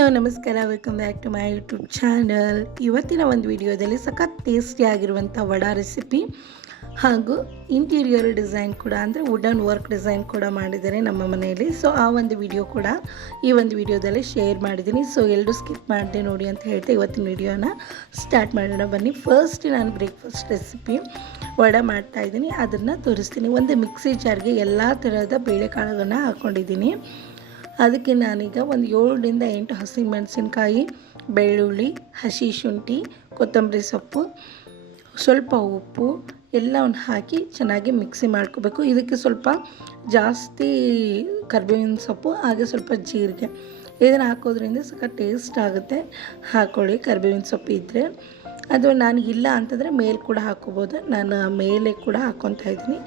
Hello ನಮಸ್ಕಾರ, welcome back to my YouTube channel. ಇವತ್ತಿನ ಒಂದು ವಿಡಿಯೋದಲ್ಲಿ ಸಖತ್ ಟೇಸ್ಟಿಯಾಗಿರುವಂಥ ವಡಾ ರೆಸಿಪಿ ಹಾಗೂ ಇಂಟೀರಿಯರ್ ಡಿಸೈನ್ ಕೂಡ, ಅಂದರೆ ವುಡನ್ ವರ್ಕ್ ಡಿಸೈನ್ ಕೂಡ ಮಾಡಿದ್ದಾರೆ ನಮ್ಮ ಮನೆಯಲ್ಲಿ. ಸೊ ಆ ಒಂದು ವಿಡಿಯೋ ಕೂಡ ಈ ಒಂದು ವಿಡಿಯೋದಲ್ಲಿ ಶೇರ್ ಮಾಡಿದ್ದೀನಿ. ಸೊ ಎಲ್ಲರೂ ಸ್ಕಿಪ್ ಮಾಡಿದೆ ನೋಡಿ ಅಂತ ಹೇಳ್ತಾ ಇವತ್ತಿನ ವಿಡಿಯೋನ ಸ್ಟಾರ್ಟ್ ಮಾಡೋಣ ಬನ್ನಿ. ಫಸ್ಟ್ ನಾನು ಬ್ರೇಕ್ಫಾಸ್ಟ್ ರೆಸಿಪಿ ವಡಾ ಮಾಡ್ತಾಯಿದ್ದೀನಿ, ಅದನ್ನು ತೋರಿಸ್ತೀನಿ. ಒಂದು ಮಿಕ್ಸಿ ಜಾರ್ಗೆ ಎಲ್ಲ ಥರದ ಬೇಳೆಕಾಳುಗಳನ್ನ ಹಾಕ್ಕೊಂಡಿದ್ದೀನಿ. ಅದಕ್ಕೆ ನಾನೀಗ ಒಂದು 7ರಿಂದ 8 ಹಸಿಮೆಣಸಿನ್ಕಾಯಿ, ಬೆಳ್ಳುಳ್ಳಿ, ಹಸಿ ಶುಂಠಿ, ಕೊತ್ತಂಬರಿ ಸೊಪ್ಪು, ಸ್ವಲ್ಪ ಉಪ್ಪು ಎಲ್ಲವನ್ನು ಹಾಕಿ ಚೆನ್ನಾಗಿ ಮಿಕ್ಸಿ ಮಾಡ್ಕೋಬೇಕು. ಇದಕ್ಕೆ ಸ್ವಲ್ಪ ಜಾಸ್ತಿ ಕರಿಬೇವಿನ ಸೊಪ್ಪು, ಹಾಗೆ ಸ್ವಲ್ಪ ಜೀರಿಗೆ, ಇದನ್ನು ಹಾಕೋದ್ರಿಂದ ಸಖತ್ ಟೇಸ್ಟ್ ಆಗುತ್ತೆ. ಹಾಕ್ಕೊಳ್ಳಿ ಕರಿಬೇವಿನ ಸೊಪ್ಪು ಇದ್ದರೆ. ಅದು ನಾನು ಇಲ್ಲ ಅಂತಂದರೆ ಮೇಲೆ ಕೂಡ ಹಾಕ್ಕೋಬೋದು. ನಾನು ಮೇಲೆ ಕೂಡ ಹಾಕ್ಕೊತಾ ಇದ್ದೀನಿ.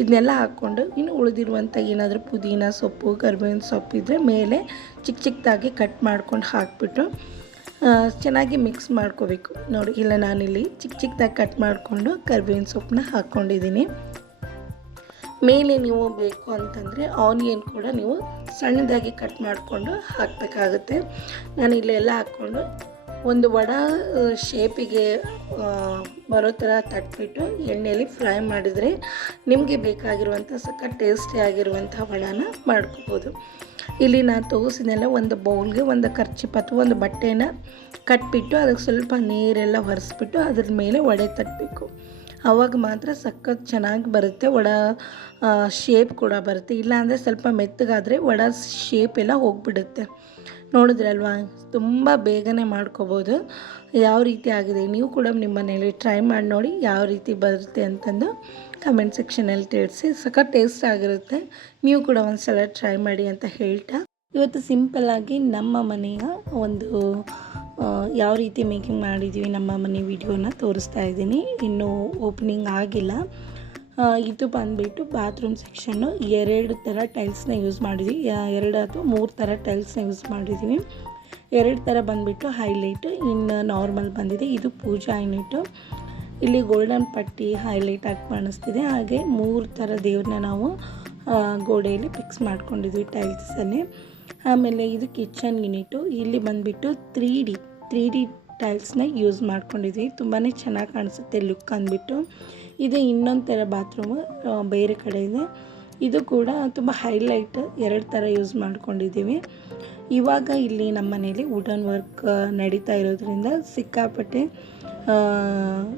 ಇದನ್ನೆಲ್ಲ ಹಾಕ್ಕೊಂಡು ಇನ್ನು ಉಳಿದಿರುವಂಥ ಏನಾದರೂ ಪುದೀನ ಸೊಪ್ಪು, ಕರಿಬೇವಿನ ಸೊಪ್ಪು ಇದ್ದರೆ ಮೇಲೆ ಚಿಕ್ಕ ಚಿಕ್ಕದಾಗಿ ಕಟ್ ಮಾಡ್ಕೊಂಡು ಹಾಕಿಬಿಟ್ಟು ಚೆನ್ನಾಗಿ ಮಿಕ್ಸ್ ಮಾಡ್ಕೋಬೇಕು. ನೋಡಿ, ಇಲ್ಲ ನಾನಿಲ್ಲಿ ಚಿಕ್ಕ ಚಿಕ್ಕದಾಗಿ ಕಟ್ ಮಾಡಿಕೊಂಡು ಕರಿಬೇವಿನ ಸೊಪ್ಪನ್ನ ಹಾಕ್ಕೊಂಡಿದ್ದೀನಿ. ಮೇಲೆ ನೀವು ಬೇಕು ಅಂತಂದರೆ ಆನಿಯನ್ ಕೂಡ ನೀವು ಸಣ್ಣದಾಗಿ ಕಟ್ ಮಾಡಿಕೊಂಡು ಹಾಕಬೇಕಾಗುತ್ತೆ. ನಾನು ಇಲ್ಲೆಲ್ಲ ಹಾಕ್ಕೊಂಡು ಒಂದು ವಡಾ ಶೇಪಿಗೆ ಬರೋ ಥರ ತಟ್ಬಿಟ್ಟು ಎಣ್ಣೆಯಲ್ಲಿ ಫ್ರೈ ಮಾಡಿದರೆ ನಿಮಗೆ ಬೇಕಾಗಿರುವಂಥ ಸಖತ್ ಟೇಸ್ಟಿಯಾಗಿರುವಂಥ ವಡಾನ ಮಾಡ್ಕೋಬೋದು. ಇಲ್ಲಿ ನಾನು ತೋರಿಸಿದ್ನೆಲ್ಲ ಒಂದು ಬೌಲ್ಗೆ ಒಂದು ಕರ್ಚಿಪ್ ಅಥವಾ ಒಂದು ಬಟ್ಟೆನ ಕಟ್ಬಿಟ್ಟು ಅದಕ್ಕೆ ಸ್ವಲ್ಪ ನೀರೆಲ್ಲ ಒರೆಸ್ಬಿಟ್ಟು ಅದ್ರ ಮೇಲೆ ವಡೆ ತಟ್ಟಬೇಕು. ಆವಾಗ ಮಾತ್ರ ಸಖತ್ ಚೆನ್ನಾಗಿ ಬರುತ್ತೆ, ವಡಾ ಶೇಪ್ ಕೂಡ ಬರುತ್ತೆ. ಇಲ್ಲಾಂದರೆ ಸ್ವಲ್ಪ ಮೆತ್ತಗಾದರೆ ವಡಾ ಶೇಪ್ ಎಲ್ಲ ಹೋಗಿಬಿಡುತ್ತೆ. ನೋಡಿದ್ರಲ್ವಾ, ತುಂಬ ಬೇಗನೆ ಮಾಡ್ಕೋಬೋದು. ಯಾವ ರೀತಿ ಆಗಿದೆ ನೀವು ಕೂಡ ನಿಮ್ಮ ಮನೇಲಿ ಟ್ರೈ ಮಾಡಿ ನೋಡಿ, ಯಾವ ರೀತಿ ಬರುತ್ತೆ ಅಂತಂದು ಕಮೆಂಟ್ ಸೆಕ್ಷನಲ್ಲಿ ತಿಳಿಸಿ. ಸಖತ್ ಟೇಸ್ಟ್ ಆಗಿರುತ್ತೆ, ನೀವು ಕೂಡ ಒಂದು ಸಲ ಟ್ರೈ ಮಾಡಿ ಅಂತ ಹೇಳ್ತಾ ಇವತ್ತು ಸಿಂಪಲ್ಲಾಗಿ ನಮ್ಮ ಮನೆಯ ಒಂದು ಯಾವ ರೀತಿ ಮೇಕಿಂಗ್ ಮಾಡಿದ್ದೀವಿ ನಮ್ಮ ಮನೆ ವಿಡಿಯೋನ ತೋರಿಸ್ತಾ ಇದ್ದೀನಿ. ಇನ್ನೂ ಓಪನಿಂಗ್ ಆಗಿಲ್ಲ. ಇದು ಬಂದುಬಿಟ್ಟು ಬಾತ್ರೂಮ್ ಸೆಕ್ಷನ್ನು. 2 ಥರ ಟೈಲ್ಸ್ನ ಯೂಸ್ ಮಾಡಿದ್ವಿ, 2 ಅಥವಾ 3 ಥರ ಟೈಲ್ಸ್ನ ಯೂಸ್ ಮಾಡಿದ್ದೀವಿ. 2 ಥರ ಬಂದುಬಿಟ್ಟು ಹೈಲೈಟ್, ಇನ್ನು ನಾರ್ಮಲ್ ಬಂದಿದೆ. ಇದು ಪೂಜಾ ಯೂನಿಟು. ಇಲ್ಲಿ ಗೋಲ್ಡನ್ ಪಟ್ಟಿ ಹೈಲೈಟ್ ಆಗಿ ಕಾಣಿಸ್ತಿದೆ. ಹಾಗೆ 3 ಥರ ದೇವ್ರನ್ನ ನಾವು ಗೋಡೆಯಲ್ಲಿ ಫಿಕ್ಸ್ ಮಾಡ್ಕೊಂಡಿದ್ವಿ ಟೈಲ್ಸಲ್ಲಿ. ಆಮೇಲೆ ಇದು ಕಿಚನ್ ಯೂನಿಟು. ಇಲ್ಲಿ ಬಂದುಬಿಟ್ಟು 3D ಟೈಲ್ಸ್ನ ಯೂಸ್ ಮಾಡ್ಕೊಂಡಿದ್ವಿ. ತುಂಬಾ ಚೆನ್ನಾಗಿ ಕಾಣಿಸುತ್ತೆ ಲುಕ್ ಅಂದ್ಬಿಟ್ಟು. ಇದು ಇನ್ನೊಂದು ಥರ ಬಾತ್ರೂಮು ಬೇರೆ ಕಡೆ ಇದೆ. ಇದು ಕೂಡ ತುಂಬ ಹೈಲೈಟ್, 2 ಥರ ಯೂಸ್ ಮಾಡ್ಕೊಂಡಿದ್ದೀವಿ. ಇವಾಗ ಇಲ್ಲಿ ನಮ್ಮ ಮನೇಲಿ ವುಡನ್ ವರ್ಕ್ ನಡೀತಾ ಇರೋದ್ರಿಂದ ಸಿಕ್ಕಾಪಟ್ಟೆ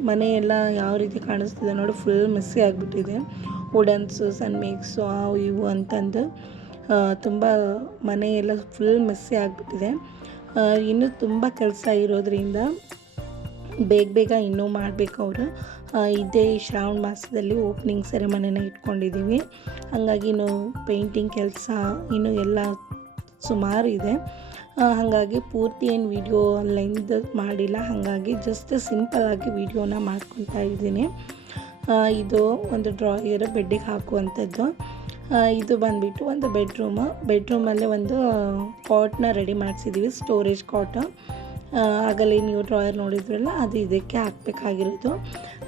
ಮನೆಯೆಲ್ಲ ಯಾವ ರೀತಿ ಕಾಣಿಸ್ತಿದೆ ನೋಡಿ, ಫುಲ್ ಮೆಸ್ಸಿ ಆಗಿಬಿಟ್ಟಿದೆ. ವುಡನ್ಸು, ಸನ್ ಮೇಕ್ಸು, ಅವು ಇವು ಅಂತಂದು ತುಂಬ ಮನೆಯೆಲ್ಲ ಫುಲ್ ಮೆಸ್ಸಿ ಆಗಿಬಿಟ್ಟಿದೆ. ಇನ್ನೂ ತುಂಬ ಕೆಲಸ ಇರೋದ್ರಿಂದ ಬೇಗ ಇನ್ನೂ ಮಾಡಬೇಕು ಅವರು. ಇದೇ ಶ್ರಾವಣ ಮಾಸದಲ್ಲಿ ಓಪನಿಂಗ್ ಸೆರೆಮನಿನ ಇಟ್ಕೊಂಡಿದ್ದೀವಿ. ಹಾಗಾಗಿ ಇನ್ನು ಪೇಂಟಿಂಗ್ ಕೆಲಸ ಇನ್ನೂ ಎಲ್ಲ ಸುಮಾರು ಇದೆ. ಹಾಗಾಗಿ ಪೂರ್ತಿ ಏನು ವಿಡಿಯೋ ಲೆಂತ್ ಮಾಡಿಲ್ಲ, ಹಾಗಾಗಿ ಜಸ್ಟ್ ಸಿಂಪಲ್ಲಾಗಿ ವಿಡಿಯೋನ ಮಾಡ್ಕೊತಾ ಇದ್ದೀನಿ. ಇದು ಒಂದು ಡ್ರಾಯರ್ ಬೆಡ್ಡಿಗೆ ಹಾಕುವಂಥದ್ದು. ಇದು ಬಂದುಬಿಟ್ಟು ಒಂದು ಬೆಡ್ರೂಮಲ್ಲೇ ಒಂದು ಕಾಟ್ನ ರೆಡಿ ಮಾಡಿಸಿದ್ದೀವಿ, ಸ್ಟೋರೇಜ್ ಕಾಟ್. ಆಗಲೇ ನೀವು ಡ್ರಾಯರ್ ನೋಡಿದ್ರಲ್ಲ, ಅದು ಇದಕ್ಕೆ ಹಾಕಬೇಕಾಗಿರೋದು.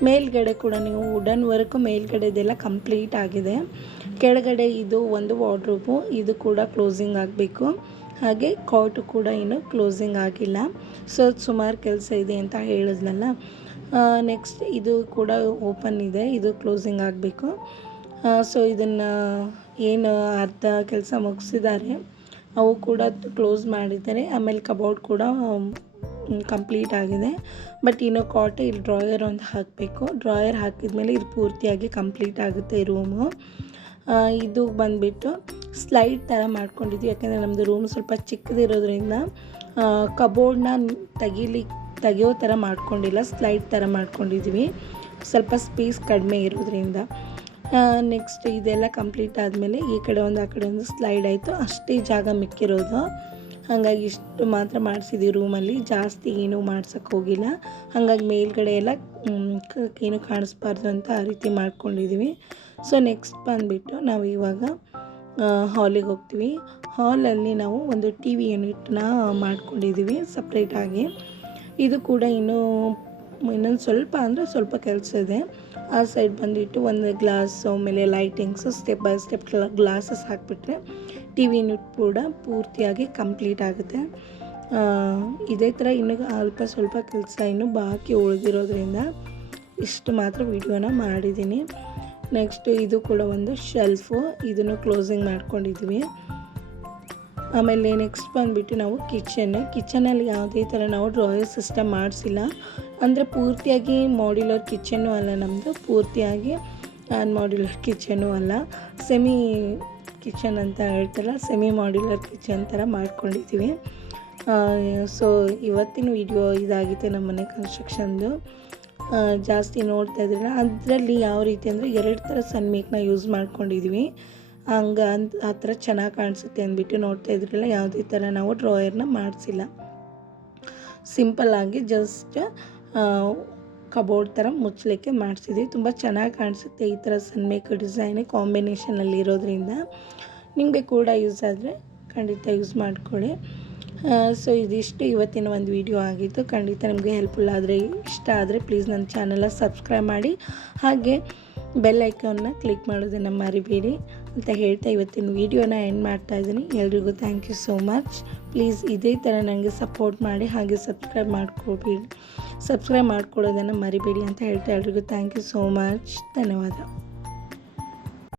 ಮೇಲ್ಗಡೆ ಕೂಡ ನೀವು ವುಡನ್ ವರ್ಕ್ ಮೇಲ್ಗಡೆದೆಲ್ಲ ಕಂಪ್ಲೀಟ್ ಆಗಿದೆ. ಕೆಳಗಡೆ ಇದು ಒಂದು ವಾರ್ಡ್ರೋಬು, ಇದು ಕೂಡ ಕ್ಲೋಸಿಂಗ್ ಆಗಬೇಕು. ಹಾಗೆ ಕಾಟು ಕೂಡ ಇನ್ನೂ ಕ್ಲೋಸಿಂಗ್ ಆಗಿಲ್ಲ. ಸೊ ಸುಮಾರು ಕೆಲಸ ಇದೆ ಅಂತ ಹೇಳಿದ್ನಲ್ಲ. ನೆಕ್ಸ್ಟ್ ಇದು ಕೂಡ ಓಪನ್ ಇದೆ, ಇದು ಕ್ಲೋಸಿಂಗ್ ಆಗಬೇಕು. ಸೊ ಇದನ್ನು ಏನು ಅರ್ಧ ಕೆಲಸ ಮುಗಿಸಿದ್ದಾರೆ, ಅವು ಕೂಡ ಕ್ಲೋಸ್ ಮಾಡಿದ್ದಾರೆ. ಆಮೇಲೆ ಕಬೋರ್ಡ್ ಕೂಡ ಕಂಪ್ಲೀಟ್ ಆಗಿದೆ. ಬಟ್ ಇನ್ನೂ ಕಾಟ್, ಇಲ್ಲಿ ಡ್ರಾಯರ್ ಒಂದು ಹಾಕಬೇಕು. ಡ್ರಾಯರ್ ಹಾಕಿದ್ಮೇಲೆ ಇದು ಪೂರ್ತಿಯಾಗಿ ಕಂಪ್ಲೀಟ್ ಆಗುತ್ತೆ ರೂಮು. ಇದು ಬಂದುಬಿಟ್ಟು ಸ್ಲೈಡ್ ಥರ ಮಾಡ್ಕೊಂಡಿದ್ವಿ, ಯಾಕೆಂದರೆ ನಮ್ಮದು ರೂಮ್ ಸ್ವಲ್ಪ ಚಿಕ್ಕದಿರೋದ್ರಿಂದ ಕಬೋರ್ಡ್ನ ತೆಗಿಯೋ ಥರ ಮಾಡ್ಕೊಂಡಿಲ್ಲ, ಸ್ಲೈಡ್ ಥರ ಮಾಡ್ಕೊಂಡಿದ್ವಿ, ಸ್ವಲ್ಪ ಸ್ಪೇಸ್ ಕಡಿಮೆ ಇರೋದ್ರಿಂದ. ನೆಕ್ಸ್ಟ್ ಇದೆಲ್ಲ ಕಂಪ್ಲೀಟ್ ಆದಮೇಲೆ ಈ ಕಡೆ ಒಂದು ಆ ಕಡೆ ಒಂದು ಸ್ಲೈಡ್ ಆಯಿತು, ಅಷ್ಟೇ ಜಾಗ ಮಿಕ್ಕಿರೋದು. ಹಾಗಾಗಿ ಇಷ್ಟು ಮಾತ್ರ ಮಾಡಿಸಿದ್ವಿ ರೂಮಲ್ಲಿ, ಜಾಸ್ತಿ ಏನೂ ಮಾಡ್ಸೋಕ್ಕೆ ಹೋಗಿಲ್ಲ. ಹಾಗಾಗಿ ಮೇಲ್ಗಡೆ ಎಲ್ಲ ಏನು ಕಾಣಿಸ್ಬಾರ್ದು ಅಂತ ಆ ರೀತಿ ಮಾಡ್ಕೊಂಡಿದ್ವಿ. ಸೊ ನೆಕ್ಸ್ಟ್ ಬಂದುಬಿಟ್ಟು ನಾವು ಇವಾಗ ಹಾಲಿಗೆ ಹೋಗ್ತೀವಿ. ಹಾಲಲ್ಲಿ ನಾವು ಒಂದು TV ಯೂನಿಟ್ನ ಮಾಡ್ಕೊಂಡಿದ್ದೀವಿ ಸಪ್ರೇಟಾಗಿ. ಇದು ಕೂಡ ಇನ್ನೊಂದು ಸ್ವಲ್ಪ ಅಂದರೆ ಸ್ವಲ್ಪ ಕೆಲಸ ಇದೆ. ಆ ಸೈಡ್ ಬಂದುಬಿಟ್ಟು ಒಂದು ಗ್ಲಾಸ್, ಆಮೇಲೆ lightings step by step glasses ಹಾಕಿಬಿಟ್ರೆ TV ಯೂನಿಟ್ ಕೂಡ ಪೂರ್ತಿಯಾಗಿ ಕಂಪ್ಲೀಟ್ ಆಗುತ್ತೆ. ಇದೇ ಥರ ಇನ್ನೂ ಅಲ್ಪ ಸ್ವಲ್ಪ ಕೆಲಸ ಇನ್ನೂ ಬಾಕಿ ಉಳಿದಿರೋದ್ರಿಂದ ಇಷ್ಟು ಮಾತ್ರ ವಿಡಿಯೋನ ಮಾಡಿದ್ದೀನಿ. ನೆಕ್ಸ್ಟ್ ಇದು ಕೂಡ ಒಂದು ಶೆಲ್ಫು, ಇದನ್ನು ಕ್ಲೋಸಿಂಗ್ ಮಾಡ್ಕೊಂಡಿದ್ವಿ. ಆಮೇಲೆ ನೆಕ್ಸ್ಟ್ ಬಂದುಬಿಟ್ಟು ನಾವು ಕಿಚನಲ್ಲಿ ಯಾವುದೇ ಥರ ನಾವು ಡ್ರಾಯರ್ ಸಿಸ್ಟಮ್ ಮಾಡಿಸಿಲ್ಲ. ಅಂದರೆ ಪೂರ್ತಿಯಾಗಿ ಮಾಡ್ಯುಲರ್ ಕಿಚನ್ನು ಅಲ್ಲ, ನಮ್ಮದು ಪೂರ್ತಿಯಾಗಿ ಮಾಡ್ಯುಲರ್ ಕಿಚನ್ನು ಅಲ್ಲ, ಸೆಮಿ ಕಿಚನ್ ಅಂತ ಹೇಳ್ತಾರಲ್ಲ, ಸೆಮಿ ಮಾಡ್ಯುಲರ್ ಕಿಚನ್ ಥರ ಮಾಡ್ಕೊಂಡಿದ್ದೀವಿ. ಸೊ ಇವತ್ತಿನ ವಿಡಿಯೋ ಇದಾಗಿತ್ತು ನಮ್ಮ ಮನೆ ಕನ್ಸ್ಟ್ರಕ್ಷನ್ದು. ಜಾಸ್ತಿ ನೋಡ್ತಾ ಇದ್ರಲ್ಲ, ಅದರಲ್ಲಿ ಯಾವ ರೀತಿ ಅಂದರೆ 2 ಥರ ಸನ್ಮೇಕ್ನ ಯೂಸ್ ಮಾಡ್ಕೊಂಡಿದ್ವಿ. ಹಂಗೆ ಆ ಥರ ಚೆನ್ನಾಗಿ ಕಾಣಿಸುತ್ತೆ ಅಂದ್ಬಿಟ್ಟು ನೋಡ್ತಾ ಇದ್ರಲ್ಲ, ಯಾವುದೇ ಥರ ನಾವು ಡ್ರಾಯರ್ನ ಮಾಡಿಸಿಲ್ಲ. ಸಿಂಪಲ್ಲಾಗಿ ಜಸ್ಟ್ ಕಬೋರ್ಡ್ ಥರ ಮುಚ್ಚಲಿಕ್ಕೆ ಮಾಡಿಸಿದ್ವಿ. ತುಂಬ ಚೆನ್ನಾಗಿ ಕಾಣಿಸುತ್ತೆ ಈ ಥರ ಸನ್ಮೇಕ್ ಡಿಸೈನ್ ಕಾಂಬಿನೇಷನಲ್ಲಿ ಇರೋದ್ರಿಂದ. ನಿಮಗೆ ಕೂಡ ಯೂಸ್ ಆದರೆ ಖಂಡಿತ ಯೂಸ್ ಮಾಡ್ಕೊಳ್ಳಿ. ಸೊ ಇದಿಷ್ಟು ಇವತ್ತಿನ ಒಂದು ವಿಡಿಯೋ ಆಗಿತ್ತು. ಖಂಡಿತ ನಿಮಗೆ ಹೆಲ್ಪ್ಫುಲ್ ಆದರೆ, ಇಷ್ಟ ಆದರೆ ಪ್ಲೀಸ್ ನನ್ನ ಚಾನಲ್ನ ಸಬ್ಸ್ಕ್ರೈಬ್ ಮಾಡಿ, ಹಾಗೆ ಬೆಲ್ ಐಕಾನ್ನ ಕ್ಲಿಕ್ ಮಾಡೋದನ್ನು ಮರಿಬೇಡಿ ಅಂತ ಹೇಳ್ತಾ ಇವತ್ತಿನ ವಿಡಿಯೋನ ಎಂಡ್ ಮಾಡ್ತಾ ಇದ್ದೀನಿ. ಎಲ್ರಿಗೂ thank you so much. Please ಇದೇ ಥರ ನನಗೆ ಸಪೋರ್ಟ್ ಮಾಡಿ, ಹಾಗೆ ಸಬ್ಸ್ಕ್ರೈಬ್ ಮಾಡ್ಕೊಳ್ಳೋದನ್ನು ಮರಿಬೇಡಿ ಅಂತ ಹೇಳ್ತಾ ಎಲ್ರಿಗೂ ಥ್ಯಾಂಕ್ ಯು ಸೋ ಮಚ್. ಧನ್ಯವಾದ.